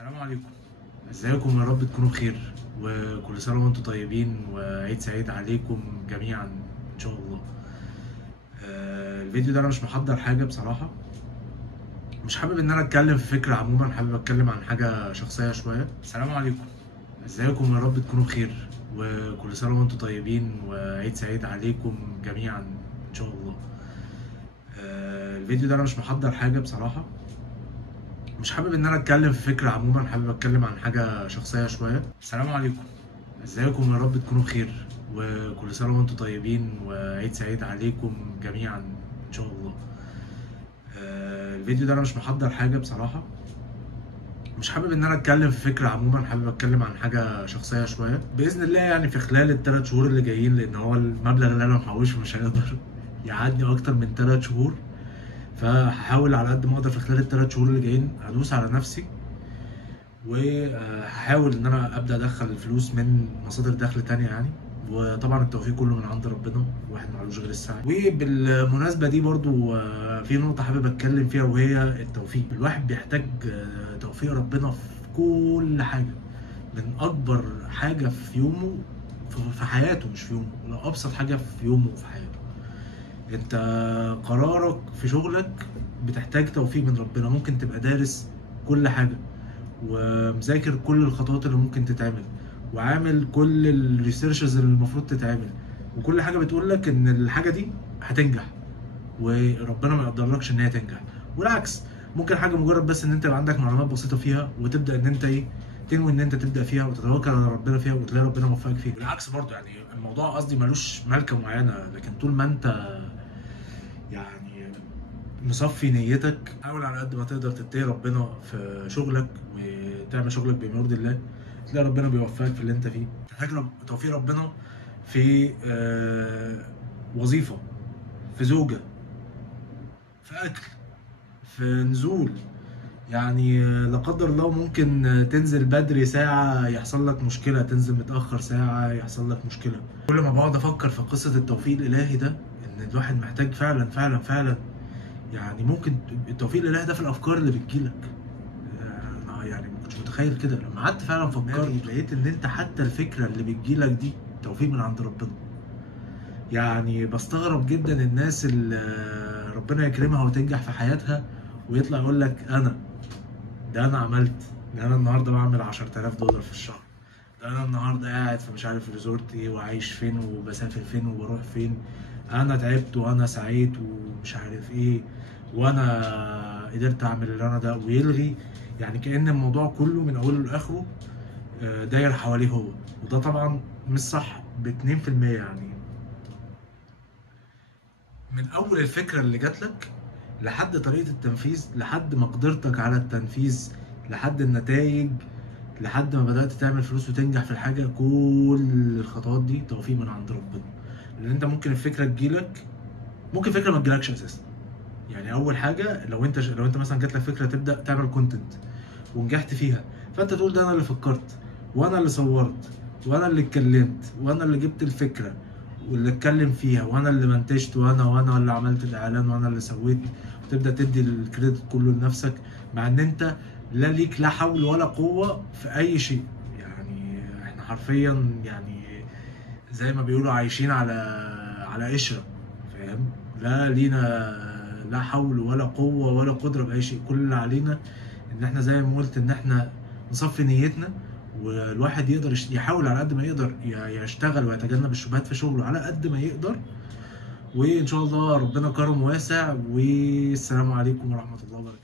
السلام عليكم. ازيكم؟ يا رب تكونوا بخير وكل سنه وانتم طيبين وعيد سعيد عليكم جميعا ان شاء الله. الفيديو ده انا مش محضر حاجه بصراحه، مش حابب ان انا اتكلم في فكره عموما، حابب اتكلم عن حاجه شخصيه شويه. السلام عليكم. ازيكم؟ يا رب تكونوا بخير وكل سنه وانتم طيبين وعيد سعيد عليكم جميعا ان شاء الله. الفيديو ده انا مش محضر حاجه بصراحه، مش حابب ان انا اتكلم في فكره عموما، حابب اتكلم عن حاجه شخصيه شويه. السلام عليكم. ازيكم؟ يا رب تكونوا بخير وكل سنه وانتم طيبين وعيد سعيد عليكم جميعا ان شاء الله. الفيديو ده انا مش محضر حاجه بصراحه، مش حابب ان انا اتكلم في فكره عموما، حابب اتكلم عن حاجه شخصيه شويه باذن الله، يعني في خلال ال3 شهور اللي جايين، لان هو المبلغ اللي انا محوشه مش هيقدر يقعدني اكتر من 3 شهور. فهحاول على قد ما اقدر في خلال ال3 شهور اللي جايين ادوس على نفسي، وهحاول ان انا ابدا ادخل الفلوس من مصادر دخل تانية يعني. وطبعا التوفيق كله من عند ربنا، الواحد معلوش غير السعي. وبالمناسبه دي برضو في نقطه حابب اتكلم فيها، وهي التوفيق. الواحد بيحتاج توفيق ربنا في كل حاجه، من اكبر حاجه في يومه في حياته، مش في يومه، ولا ابسط حاجه في يومه وفي حياته. انت قرارك في شغلك بتحتاج توفيق من ربنا. ممكن تبقى دارس كل حاجه ومذاكر كل الخطوات اللي ممكن تتعمل، وعامل كل الريسيرشز اللي المفروض تتعمل، وكل حاجه بتقول لك ان الحاجه دي هتنجح، وربنا ما يقدرلكش ان هي تنجح. والعكس، ممكن حاجه مجرد بس ان انت يبقى عندك معلومات بسيطه فيها، وتبدا ان انت تنوي ان انت تبدا فيها وتتوكل على ربنا فيها، وتلاقي ربنا موفقك فيها. بالعكس برضه، يعني الموضوع قصدي ملوش ملكه معينه، لكن طول ما انت يعني مصفي نيتك، حاول على قد ما تقدر تتقي ربنا في شغلك وتعمل شغلك بما يرضي الله، تلاقي ربنا بيوفقك في اللي انت فيه. تحتاج توفيق ربنا في وظيفة، في زوجة، في أكل، في نزول. يعني لا قدر الله ممكن تنزل بدري ساعة يحصل لك مشكلة، تنزل متأخر ساعة يحصل لك مشكلة. كل ما بقعد أفكر في قصة التوفيق الإلهي ده، إن الواحد محتاج فعلا فعلا فعلا، يعني ممكن التوفيق الإلهي ده في الأفكار اللي بتجيلك. أنا يعني ما كنتش متخيل كده، لما قعدت فعلا فكرت لقيت إن أنت حتى الفكرة اللي بتجيلك دي توفيق من عند ربنا. يعني بستغرب جدا الناس اللي ربنا يكرمها وتنجح في حياتها، ويطلع يقول لك أنا عملت، ده أنا النهارده بعمل $10,000 في الشهر، ده أنا النهارده قاعد في مش عارف ريزورت إيه، وعايش فين، وبسافر فين، وبروح فين، أنا تعبت وأنا سعيت ومش عارف إيه، وانا قدرت اعمل اللي انا ده، ويلغي يعني كأن الموضوع كله من اوله لاخره داير حواليه هو. وده طبعا مش صح ب2%. يعني من اول الفكرة اللي جات لك لحد طريقة التنفيذ، لحد مقدرتك على التنفيذ، لحد النتائج، لحد ما بدأت تعمل فلوس وتنجح في الحاجة، كل الخطوات دي توفيق من عند ربنا. لان انت ممكن الفكرة تجيلك، ممكن فكرة ما تجيلكش اساسا. يعني اول حاجه، لو انت مثلا جات لك فكره تبدا تعمل كونتنت ونجحت فيها، فانت تقول ده انا اللي فكرت، وانا اللي صورت، وانا اللي اتكلمت، وانا اللي جبت الفكره واللي اتكلم فيها، وانا اللي منتجت، وانا اللي عملت الاعلان، وانا اللي سويت. وتبدا تدي الكريدت كله لنفسك، مع ان انت لا ليك لا حول ولا قوه في اي شيء. يعني احنا حرفيا يعني زي ما بيقولوا عايشين على قشره، فاهم؟ لا لينا لا حول ولا قوة ولا قدرة بأي شيء. كل اللي علينا إن إحنا زي ما قلت، إن إحنا نصفي نيتنا، والواحد يقدر يحاول على قد ما يقدر يشتغل ويتجنب الشبهات في شغله على قد ما يقدر. وإن شاء الله ربنا كرم واسع، والسلام عليكم ورحمة الله وبركاته.